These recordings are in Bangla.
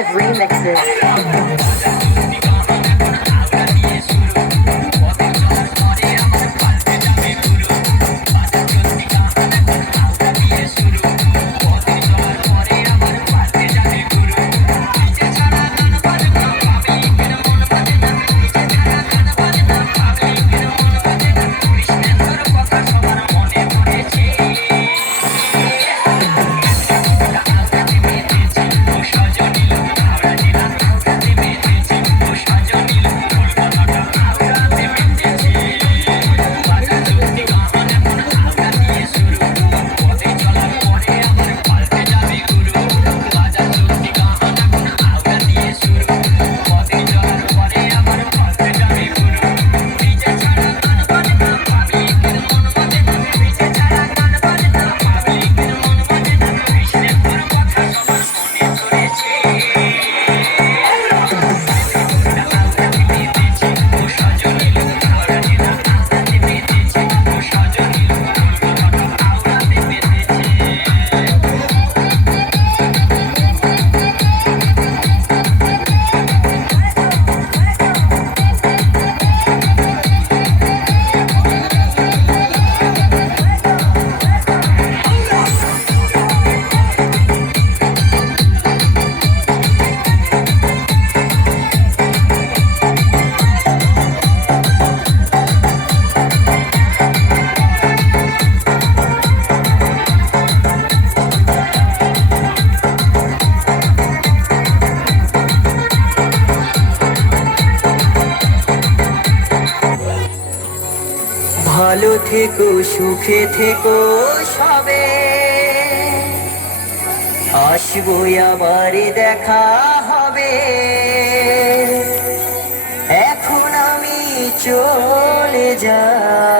of remixes. ভালো থেকো সুখে থেকো সবে। আসব আবার দেখা হবে। এখন আমি চলে যাই।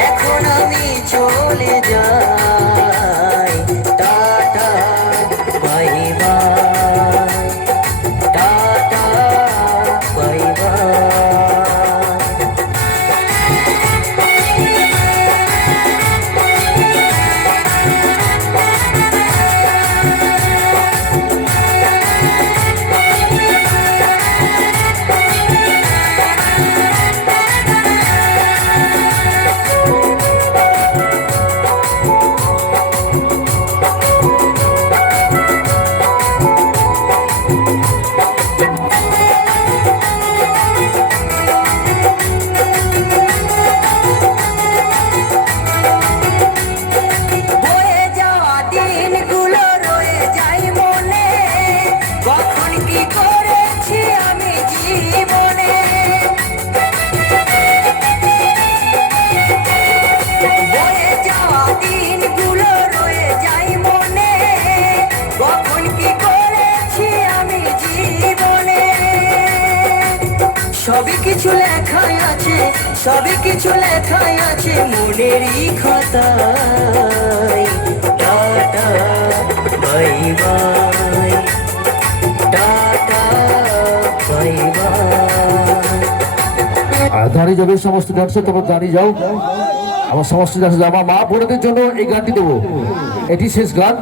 এখন আমি চলে যাই। সবই কিছু লেখাই আছে সবই কিছু লেখাই আছে মনেরই খাতায়। দাঁড়িয়ে যাবে সমস্ত দর্শক তোমরা দাঁড়িয়ে যাও। আমার সমস্ত দর্শক আমার মা, বোনদের জন্য এই গানটি দেবো। এটি শেষ গান।